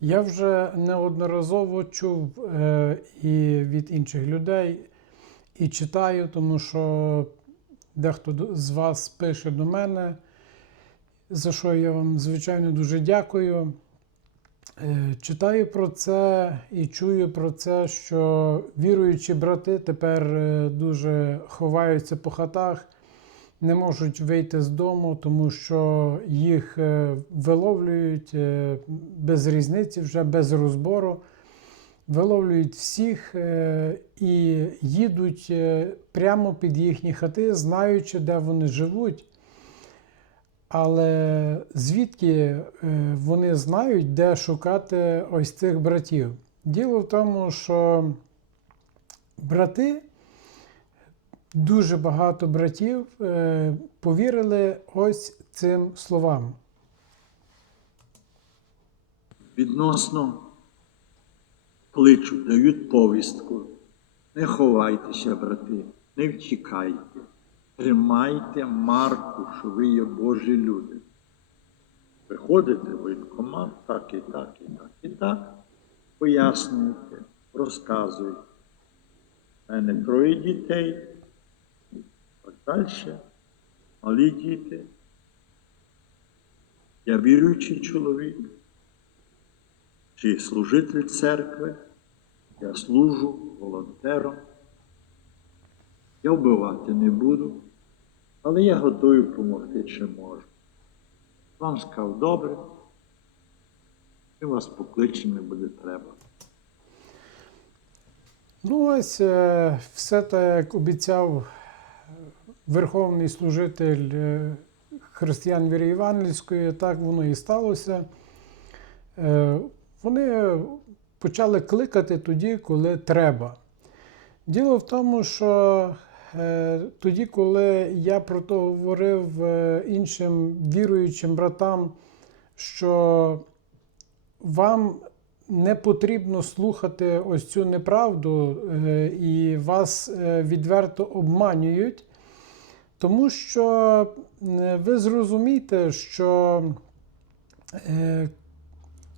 Я вже неодноразово чув е, і від інших людей, і читаю, тому що дехто з вас пише до мене, за що я вам, звичайно, дуже дякую. Е, Читаю про це і чую про це, що віруючі брати тепер е, дуже ховаються по хатах, не можуть вийти з дому, тому що їх е, виловлюють е, без різниці, вже без розбору. Виловлюють всіх е, і їдуть прямо під їхні хати, знаючи, де вони живуть. Але звідки вони знають, де шукати ось цих братів? Діло в тому, що брати, дуже багато братів е, повірили ось цим словам. відносно кличуть, дають повістку. Не ховайтеся, брати, не втікайте. Тримайте марку, що ви є Божі люди. Виходите в воєнкомат, так і так, і так, і так. Пояснюєте, розказуєте. У мене троє дітей, далі, малі діти. Я віруючий чоловік чи служитель церкви, я служу волонтером. Я вбивати не буду, але я готовий допомогти, чи можу. Вам сказав добре, і вас покличе не буде треба. Ну, ось е, все так, як обіцяв верховний служитель е, християн віри Євангельської, так воно і сталося. Е, Вони почали кликати тоді, коли треба. Діло в тому, що е, тоді, коли я про то говорив іншим віруючим братам, що вам не потрібно слухати ось цю неправду, і вас відверто обманюють, тому що е, ви зрозумієте, що е,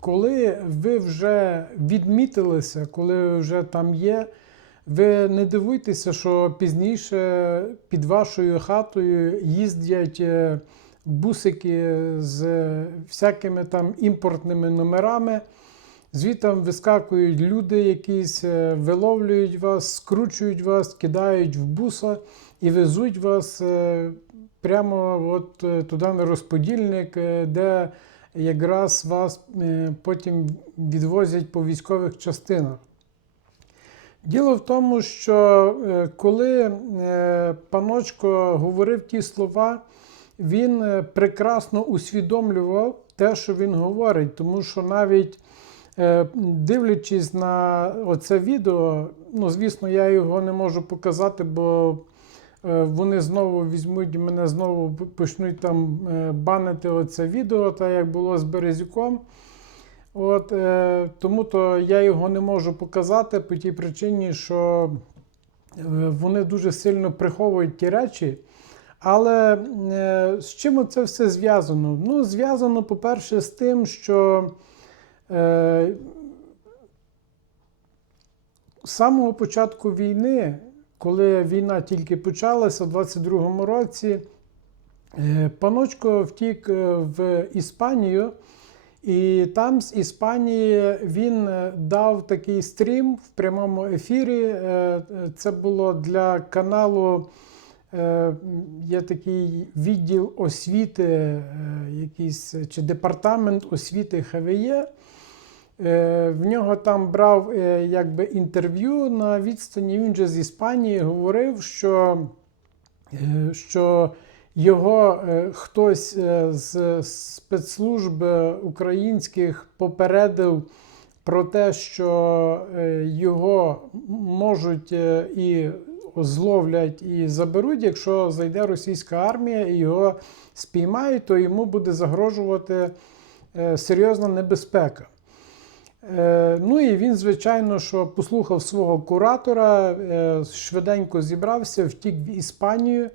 коли ви вже відмітилися, коли ви вже там є, ви не дивуйтеся, що пізніше під вашою хатою їздять е, бусики з всякими там імпортними номерами. Звідтам вискакують люди, якісь виловлюють вас, скручують вас, кидають в буса і везуть вас е, прямо от е, туди на розподільник, е, де якраз вас потім відвозять по військових частинах. Діло в тому, що коли паночко говорив ті слова, він прекрасно усвідомлював те, що він говорить, тому що навіть дивлячись на оце відео, ну, звісно, я його не можу показати, бо вони знову візьмуть мене знову почнуть там е, банити оце відео, так як було з Березюком. От, е, тому то я його не можу показати по тій причині, що е, вони дуже сильно приховують ті речі. Але е, з чим це все зв'язано? Ну, зв'язано, по-перше, з тим, що е, з самого початку війни, коли війна тільки почалася в 22-му році, е, паночко втік е, в Іспанію. І там з Іспанії він е, дав такий стрім в прямому ефірі. Це було для каналу. Є такий відділ освіти, якийсь чи департамент освіти ХВЄ. Е, В нього там брав е, якби інтерв'ю на відстані. Він же з Іспанії говорив, що, е, що його хтось з спецслужб українських попередив про те, що його можуть і зловлять і заберуть, якщо зайде російська армія і його спіймають, то йому буде загрожувати серйозна небезпека. Е, Ну і він, звичайно, що послухав свого куратора, е, швиденько зібрався, втік в Іспанію.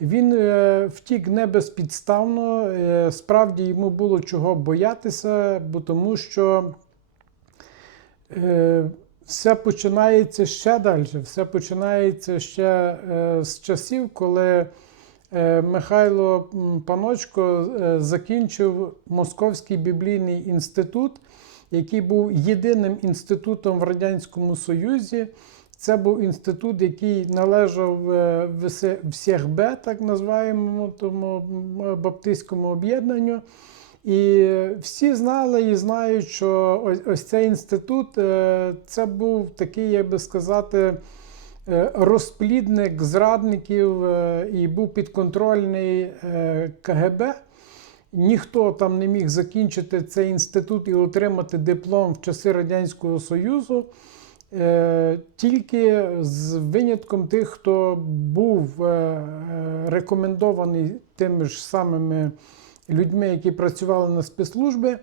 Він е, втік не безпідставно. Справді йому було чого боятися, бо тому що Все починається ще далі. Все починається ще з часів, коли Михайло Паночко закінчив Московський біблійний інститут, який був єдиним інститутом в Радянському Союзі. Це був інститут, який належав е, всіх-Б, так називаємо тому баптистському об'єднанню. І всі знали і знають, що ось, ось цей інститут е, це був такий, як би сказати, е, розплідник зрадників е, і був підконтрольний е, КГБ. Ніхто там не міг закінчити цей інститут і отримати диплом в часи Радянського Союзу. Е, Тільки з винятком тих, хто був е, е, рекомендований тими ж самими людьми, які працювали на спецслужби,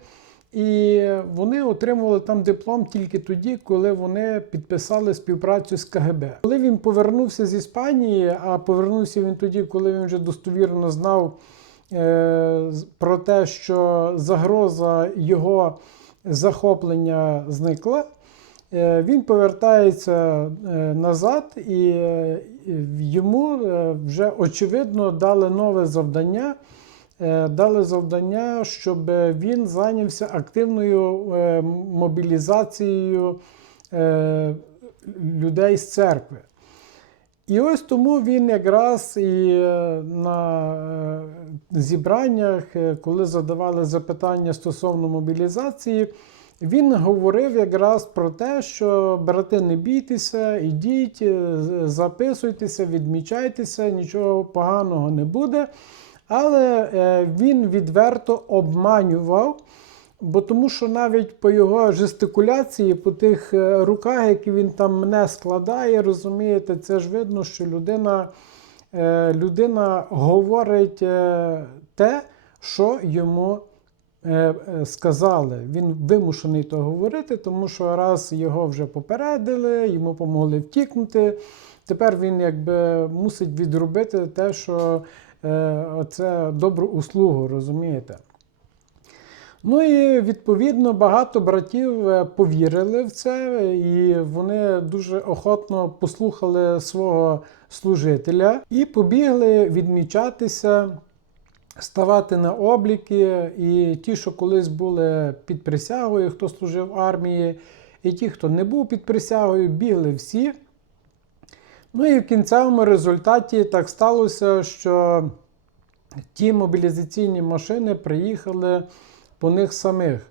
і вони отримували там диплом тільки тоді, коли вони підписали співпрацю з КГБ. Коли він повернувся з Іспанії, а повернувся він тоді, коли він вже достовірно знав про те, що загроза його захоплення зникла. Е, Він повертається е, назад, і е, йому е, вже очевидно дали нове завдання. Е, Дали завдання, щоб він зайнявся активною е, мобілізацією е, людей з церкви. І ось тому він якраз і е, на е, зібраннях, е, коли задавали запитання стосовно мобілізації, він говорив якраз про те, що брати, не бійтеся, ідіть, записуйтеся, відмічайтеся, нічого поганого не буде. Але він відверто обманював, бо тому що навіть по його жестикуляції, по тих е, руках, які він там мене складає, розумієте, це ж видно, що людина, е, людина говорить е, те, що йому сказали. Він вимушений то говорити, тому що раз його вже попередили, йому помогли втікнути. Тепер він якби мусить відробити те, що е, це добру услугу, розумієте? Ну і відповідно багато братів е, повірили в це, і вони дуже охотно послухали свого служителя і побігли відмічатися, ставати на обліки. І ті, що колись були під присягою, хто служив в армії, і ті, хто не був під присягою, бігли всі. Ну і в кінцевому результаті так сталося, що ті мобілізаційні машини приїхали по них самих.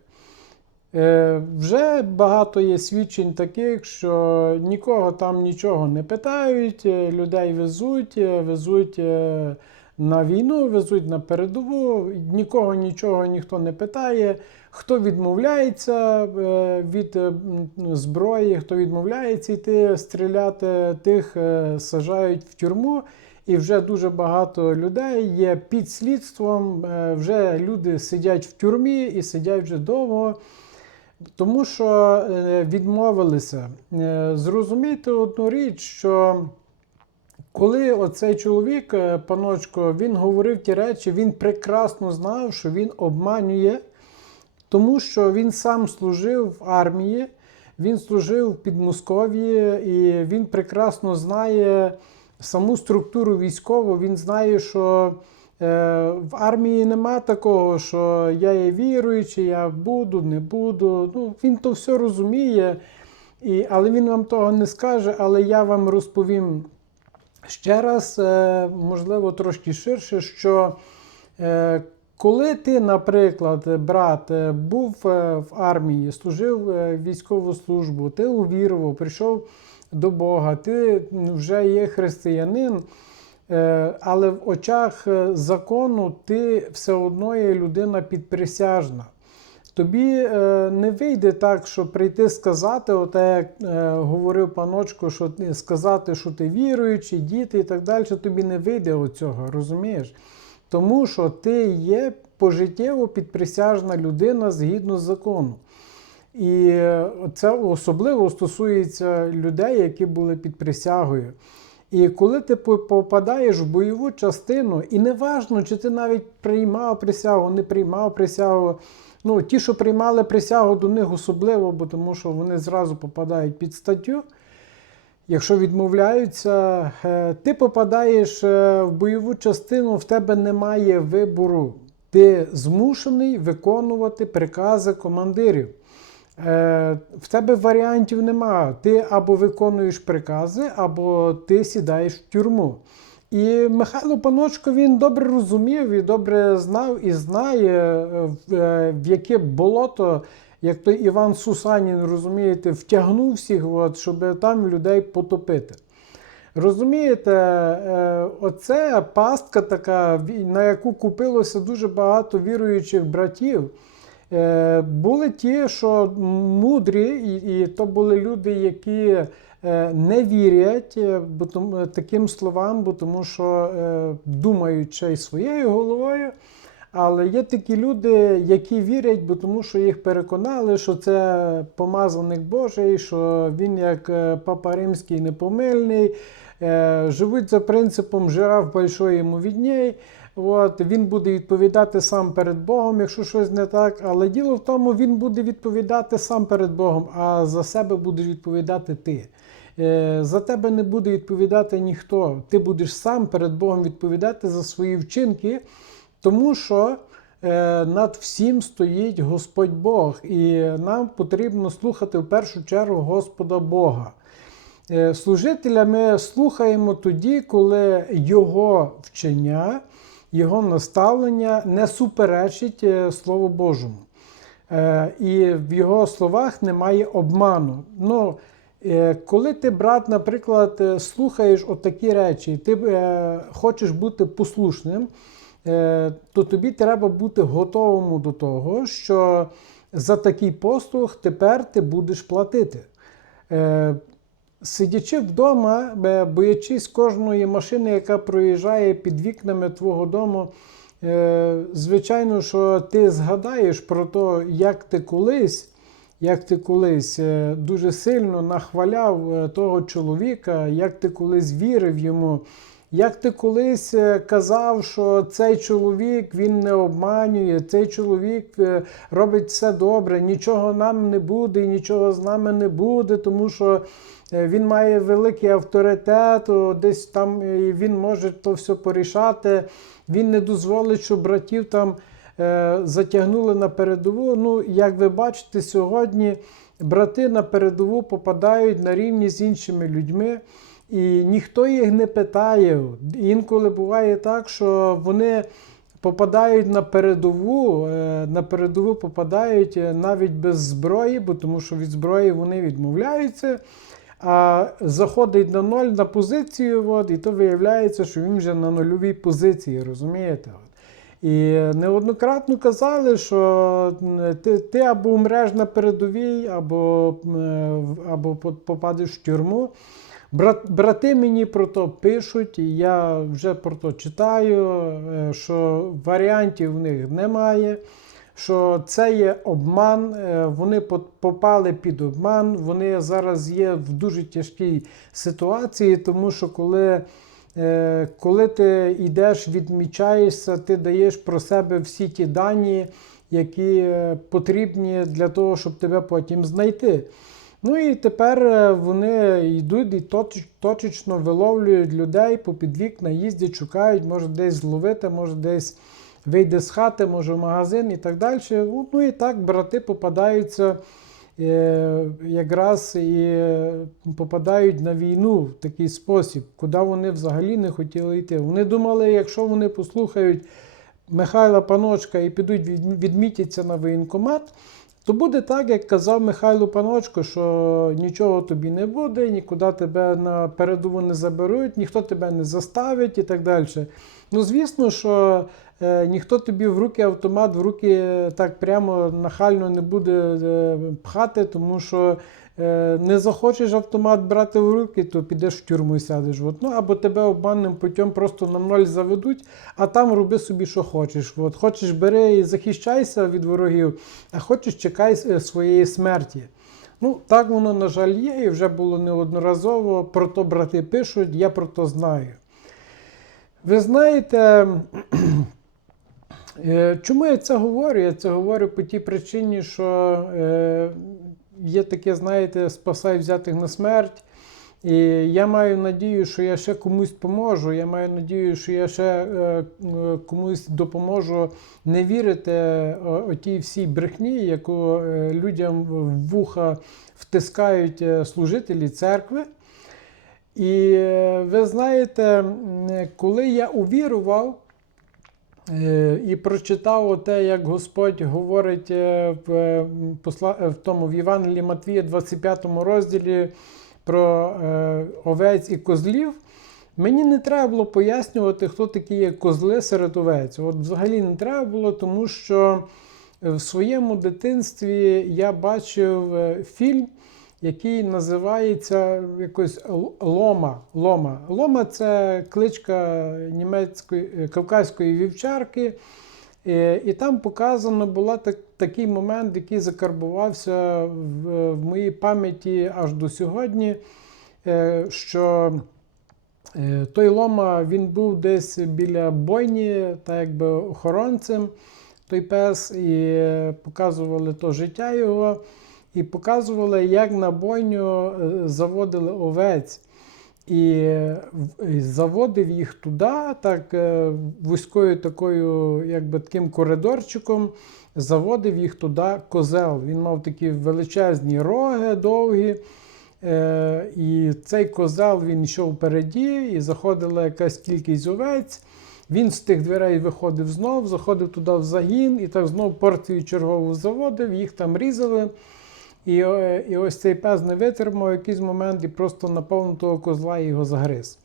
Е, вже багато є свідчень таких, що нікого там нічого не питають, е, людей везуть, е, везуть е, на війну, везуть на передову, нікого нічого ніхто не питає. Хто відмовляється від зброї, хто відмовляється йти стріляти, тих сажають в тюрму. І вже дуже багато людей є під слідством. е, Вже люди сидять в тюрмі і сидять вже довго, тому що е, відмовилися. Е, Зрозумійте одну річ, що коли оцей чоловік, паночко, він говорив ті речі, він прекрасно знав, що він обманює, тому що він сам служив в армії, він служив в Підмосков'ї, і він прекрасно знає саму структуру військову. Він знає, що е, в армії нема такого, що я є віруючий, я буду, не буду. Ну, він то все розуміє, і, але він вам того не скаже. Але я вам розповім ще раз, е, можливо, трошки ширше, що е, коли ти, наприклад, брат, був в армії, служив військову службу, ти увірував, прийшов до Бога, ти вже є християнин, е, але в очах е, закону ти все одно є людина підприсяжна. Тобі е, не вийде так, що прийти сказати, от як говорив паночко, що сказати, що ти віруючий, діти і так далі, тобі не вийде оцього, розумієш? Тому що ти є пожиттєво підприсяжна людина згідно з закону. І е, це особливо стосується людей, які були під присягою. І коли ти попадаєш в бойову частину, і неважно, чи ти навіть приймав присягу, не приймав присягу, Ну, ті, що приймали присягу, до них особливо, бо тому що вони зразу попадають під статтю. Якщо відмовляються, е, ти попадаєш е, в бойову частину, в тебе немає вибору. Ти змушений виконувати прикази командирів. Е, В тебе варіантів нема. Ти або виконуєш прикази, або ти сідаєш в тюрму. І Михайло Паночко він добре розумів і добре знав і знає, е, в- е, яке болото, як той Іван Сусанін, розумієте, втягнув всіх, от, щоб там людей потопити. Розумієте, оце пастка така, на яку купилося дуже багато віруючих братів. Е, Були ті, що мудрі, і, то були люди, які е, не вірять е, таким словам, бо тому що думають своєю головою. Але є такі люди, які вірять, бо тому що їх переконали, що це помазаник Божий, що він, як Папа Римський, непомильний, живуть за принципом жираф большой йому відній. От, він буде відповідати сам перед Богом, якщо щось не так. Але діло в тому, він буде відповідати сам перед Богом, а за себе будеш відповідати ти. Е, За тебе не буде відповідати ніхто. Ти будеш сам перед Богом відповідати за свої вчинки, тому що е, над всім стоїть Господь Бог, і нам потрібно слухати в першу чергу Господа Бога. Е, Служителя ми слухаємо тоді, коли його вчення, його наставлення не суперечить е, Слову Божому. Е, І в його словах немає обману. Ну, е, коли ти, брат, наприклад, слухаєш отакі речі, ти хочеш бути послушним, то тобі треба бути готовим до того, що за такий послуг тепер ти будеш платити. Сидячи вдома, боячись кожної машини, яка проїжджає під вікнами твого дому, е, звичайно, що ти згадаєш про те, як ти колись, як ти колись е, дуже сильно нахваляв е, того чоловіка, як ти колись вірив йому, як ти колись е, казав, що цей чоловік він не обманює, цей чоловік е, робить все добре, нічого нам не буде, і нічого з нами не буде, тому що е, він має великий авторитет, десь там е, він може то все порішати. Він не дозволить, щоб братів там затягнули на передову. Ну, як ви бачите, сьогодні брати на передову попадають на рівні з іншими людьми. І ніхто їх не питає. Інколи буває так, що вони попадають на передову, е, на передову попадають е, навіть без зброї, бо тому що від зброї вони відмовляються. А заходить на ноль на позицію, от, і то виявляється, що він вже на нульовій позиції, розумієте? І неоднократно казали, що ти, ти або умреш на передовій, або, або попадеш в тюрму. Брат, брати мені про то пишуть, і я вже про то читаю, е, що варіантів в них немає, що це є обман, е, вони попали під обман, вони зараз є в дуже тяжкій ситуації, тому що коли, е, коли ти йдеш, відмічаєшся, ти даєш про себе всі ті дані, які потрібні для того, щоб тебе потім знайти. Ну і тепер е, вони йдуть і точ- точечно виловлюють людей по під вікна, їздять, шукають, може десь зловити, може десь вийде з хати, може в магазин і так далі. Ну, Ну і так брати попадаються е, якраз і е, попадають на війну в такий спосіб, куди вони взагалі не хотіли йти. Вони думали, якщо вони послухають Михайла Паночка і підуть відмітяться на воєнкомат, то буде так, як казав Михайло Паночко, що нічого тобі не буде, нікуди тебе на передову не заберуть, ніхто тебе не заставить і так далі. Ну, звісно, що е, ніхто тобі в руки автомат, в руки так прямо нахально не буде е, пхати, тому що не захочеш автомат брати в руки, то підеш в тюрму і сядеш. От. Ну, або тебе обманним путем просто на ноль заведуть, а там роби собі, що хочеш. От. Хочеш бери і захищайся від ворогів, а хочеш чекай е, своєї смерті. Ну, так воно, на жаль, є, і вже було неодноразово. Про то брати пишуть, я про то знаю. Ви знаєте, Е, Чому я це говорю? Я це говорю по тій причині, що е, є таке, знаєте, спасай взятих на смерть. І я маю надію, що я ще комусь поможу. Я маю надію, що я ще е, е, комусь допоможу не вірити о- отій всій брехні, яку е, людям в вуха втискають е, служителі церкви. І е, ви знаєте, коли я увірував, Е, І прочитав те, як Господь говорить е, в, е, е, в тому в Євангелії Матвія, 25 розділі про е, овець і козлів. Мені не треба було пояснювати, хто такі є козли серед овець. От взагалі не треба було, тому що в своєму дитинстві я бачив е, фільм, який називається якось Лома. Лома. Лома це кличка німецької е, кавказької вівчарки. Е, І там показано була так, такий момент, який закарбувався в, в моїй пам'яті аж до сьогодні. е, Що той Лома він був десь біля бойні, так якби охоронцем, той пес, і показували то життя його, і показували, як на бойню е, заводили овець. І заводив їх туди, так е, вузькою такою, якби таким коридорчиком, заводив їх туди козел. Він мав такі величезні роги довгі. Е, і цей козел він йшов впереді, і заходила якась кількість овець. Він з тих дверей виходив знов, заходив туди в загін, і так знов порцію чергову заводив, їх там різали. І, е, і ось цей пес не витримав якийсь момент і просто наповнив того козла його загриз.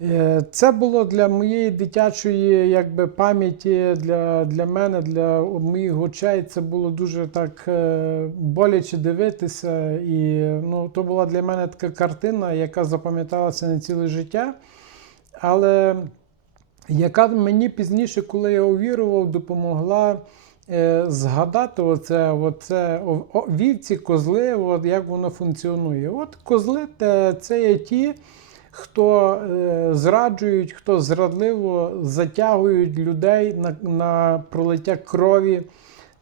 Е, Це було для моєї дитячої якби, пам'яті, для, для мене, для моїх очей. Це було дуже так е, боляче дивитися. І ну, то була для мене така картина, яка запам'яталася на ціле життя. Але яка мені пізніше, коли я увірував, допомогла згадати оце, оце о, вівці, козли, от, як воно функціонує. От козли це є ті, хто е, зраджують, хто зрадливо затягують людей на, на пролиття крові.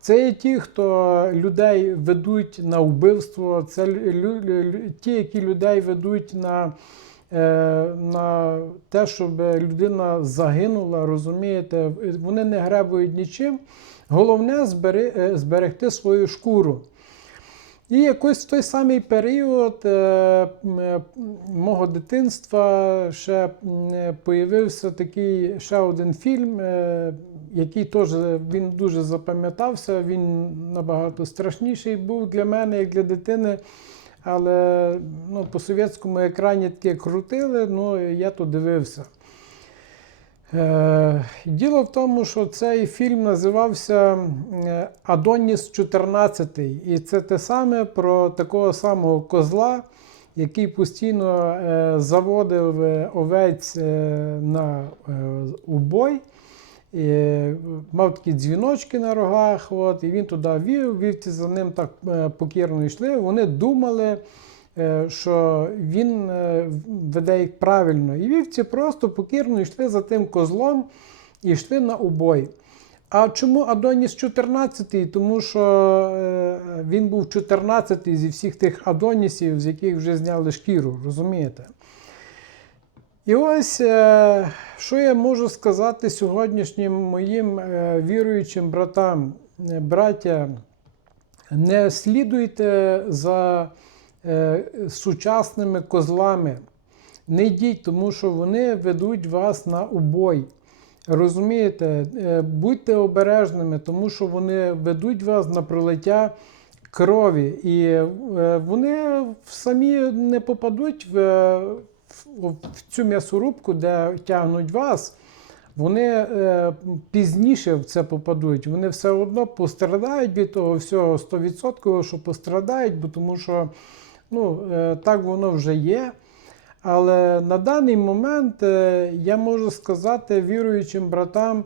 Це є ті, хто людей ведуть на вбивство, це лю- лю- ті, які людей ведуть на, е, на те, щоб людина загинула, розумієте, вони не гребують нічим. Головне е, зберегти свою шкуру. І якось в той самий період е, е, мого дитинства ще е, появився такий ще один фільм, е, який теж він дуже запам'ятався. Він набагато страшніший був для мене, як для дитини. Але ну, по совєтському екрані таке крутили, ну я то дивився. Е, Діло в тому, що цей фільм називався е, Адоніс 14. І це те саме про такого самого козла, який постійно е, заводив овець на убой. І мав такі дзвіночки на рогах, от, і він туди вів, вівці за ним так покірно йшли. Вони думали, що він е, веде їх правильно. І вівці просто покірно йшли за тим козлом і йшли на убой. А чому Адоніс 14? Тому що е, він був 14-й зі всіх тих Адонісів, з яких вже зняли шкіру, розумієте? І ось е, що я можу сказати сьогоднішнім моїм е, віруючим братам, Е, браття, не слідуйте за е, сучасними козлами. Не йдіть, тому що вони ведуть вас на убой. Розумієте, Е, будьте обережними, тому що вони ведуть вас на пролиття крові. І е, вони самі не попадуть в, в, цю м'ясорубку, де тягнуть вас. Вони пізніше в це попадуть. Вони все одно пострадають від того всього 100%, що пострадають, бо тому що ну, е, так воно вже є. Але на даний момент е, я можу сказати віруючим братам,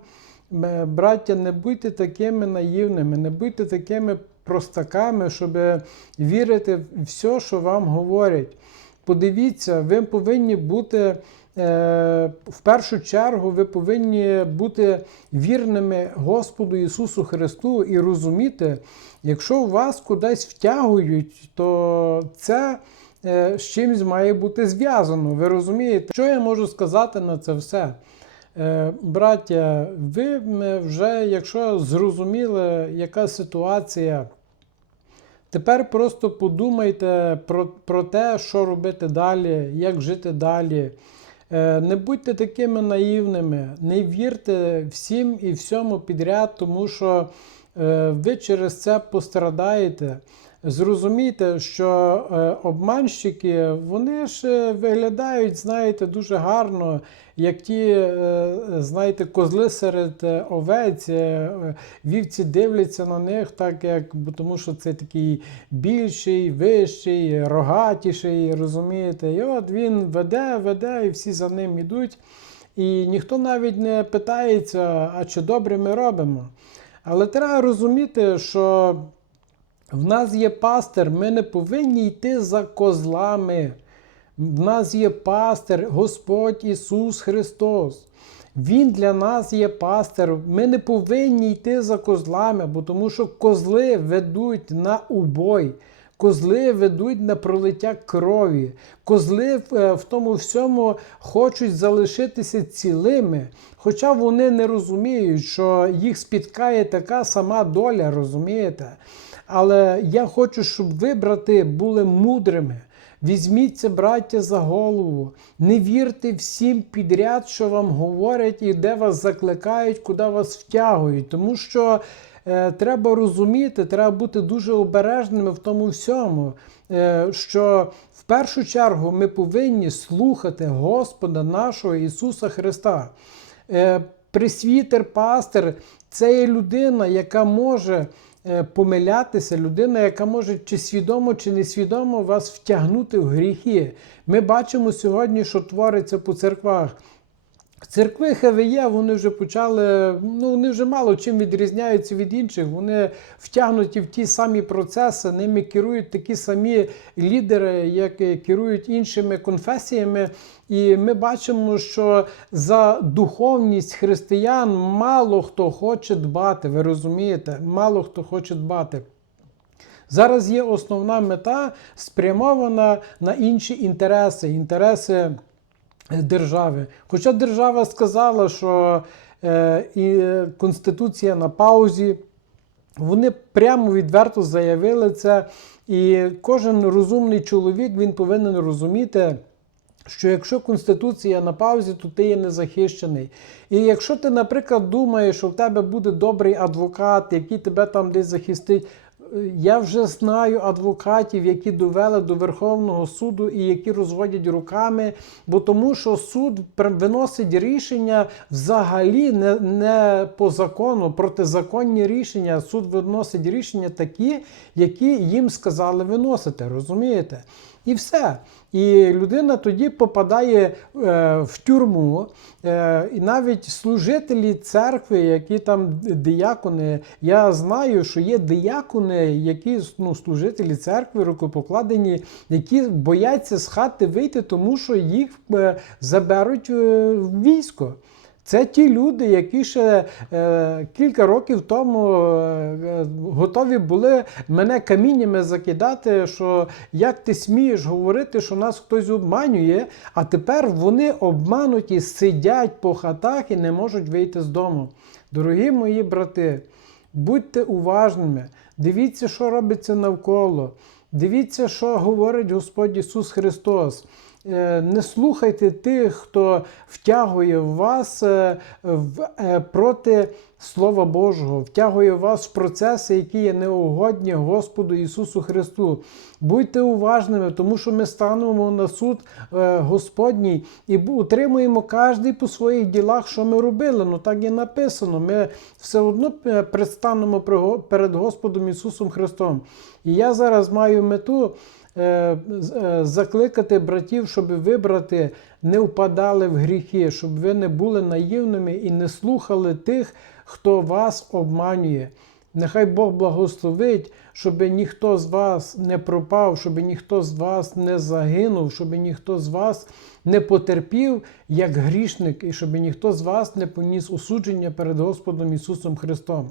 е, браття, не будьте такими наївними, не будьте такими простаками, щоб вірити в все, що вам говорять. Подивіться, ви повинні бути в першу чергу ви повинні бути вірними Господу Ісусу Христу і розуміти, якщо вас кудись втягують, то це е, з чимось має бути зв'язано. Ви розумієте, що я можу сказати на це все? Е, Браття, ви вже, якщо зрозуміли, яка ситуація, тепер просто подумайте про, про те, що робити далі, як жити далі. Е, Не будьте такими наївними, не вірте всім і всьому підряд, тому що е, ви через це пострадаєте. Зрозумійте, що е, обманщики вони ж е, виглядають, знаєте, дуже гарно, як ті, е, знаєте, козли серед овець. Вівці дивляться на них, так як, тому що це такий більший, вищий, рогатіший, розумієте? І от він веде, веде, і всі за ним йдуть. І ніхто навіть не питається, а чи добре ми робимо. Але треба розуміти, що в нас є пастир, ми не повинні йти за козлами. В нас є пастир, Господь Ісус Христос. Він для нас є пастир. Ми не повинні йти за козлами, бо тому що козли ведуть на убой. Козли ведуть на пролиття крові. Козли е, в тому всьому хочуть залишитися цілими. Хоча вони не розуміють, що їх спіткає така сама доля, розумієте? Але я хочу, щоб ви, брати, були мудрими. Візьміться, браття, за голову. Не вірте всім підряд, що вам говорять і де вас закликають, куди вас втягують. Тому що е, треба розуміти, треба бути дуже обережними в тому всьому, е, що в першу чергу ми повинні слухати Господа нашого Ісуса Христа. Е, пресвітер, пастир це є людина, яка може помилятися, людина, яка може чи свідомо, чи несвідомо вас втягнути в гріхи. Ми бачимо сьогодні, що твориться по церквах. Церкви ХВЄ вони вже почали, ну вони вже мало чим відрізняються від інших. Вони втягнуті в ті самі процеси, ними керують такі самі лідери, як керують іншими конфесіями. І ми бачимо, що за духовність християн мало хто хоче дбати. Ви розумієте? Мало хто хоче дбати. Зараз є основна мета спрямована на інші інтереси, інтереси держави. Хоча держава сказала, що е, і е, Конституція на паузі, вони прямо відверто заявили це, і кожен розумний чоловік він повинен розуміти. Що якщо Конституція на паузі, то ти є незахищений. І якщо ти, наприклад, думаєш, що в тебе буде добрий адвокат, який тебе там десь захистить, я вже знаю адвокатів, які довели до Верховного суду і які розводять руками, бо тому що суд виносить рішення взагалі не, не по закону, протизаконні рішення. Суд виносить рішення такі, які їм сказали виносити. Розумієте? І все. І людина тоді попадає е, в тюрму. Е, і навіть служителі церкви, які там диякони, я знаю, що є диякони, які ну, служителі церкви, рукопокладені, які бояться з хати вийти, тому що їх е, заберуть е, в військо. Це ті люди, які ще е, кілька років тому е, готові були мене каміннями закидати, що як ти смієш говорити, що нас хтось обманює, а тепер вони обмануті, сидять по хатах і не можуть вийти з дому. Дорогі мої брати, будьте уважними, дивіться, що робиться навколо. Дивіться, що говорить Господь Ісус Христос. Е, Не слухайте тих, хто втягує вас е, в- е, проти Слова Божого, втягує вас в процеси, які є неугодні Господу Ісусу Христу. Будьте уважними, тому що ми станемо на суд Господній і утримуємо кожен по своїх ділах, що ми робили. Ну так і написано. Ми все одно предстанемо перед Господом Ісусом Христом. І я зараз маю мету закликати братів, щоб вибрати, не впадали в гріхи, щоб ви не були наївними і не слухали тих, хто вас обманює. Нехай Бог благословить, щоб ніхто з вас не пропав, щоб ніхто з вас не загинув, щоб ніхто з вас не потерпів як грішник, і щоб ніхто з вас не поніс осудження перед Господом Ісусом Христом.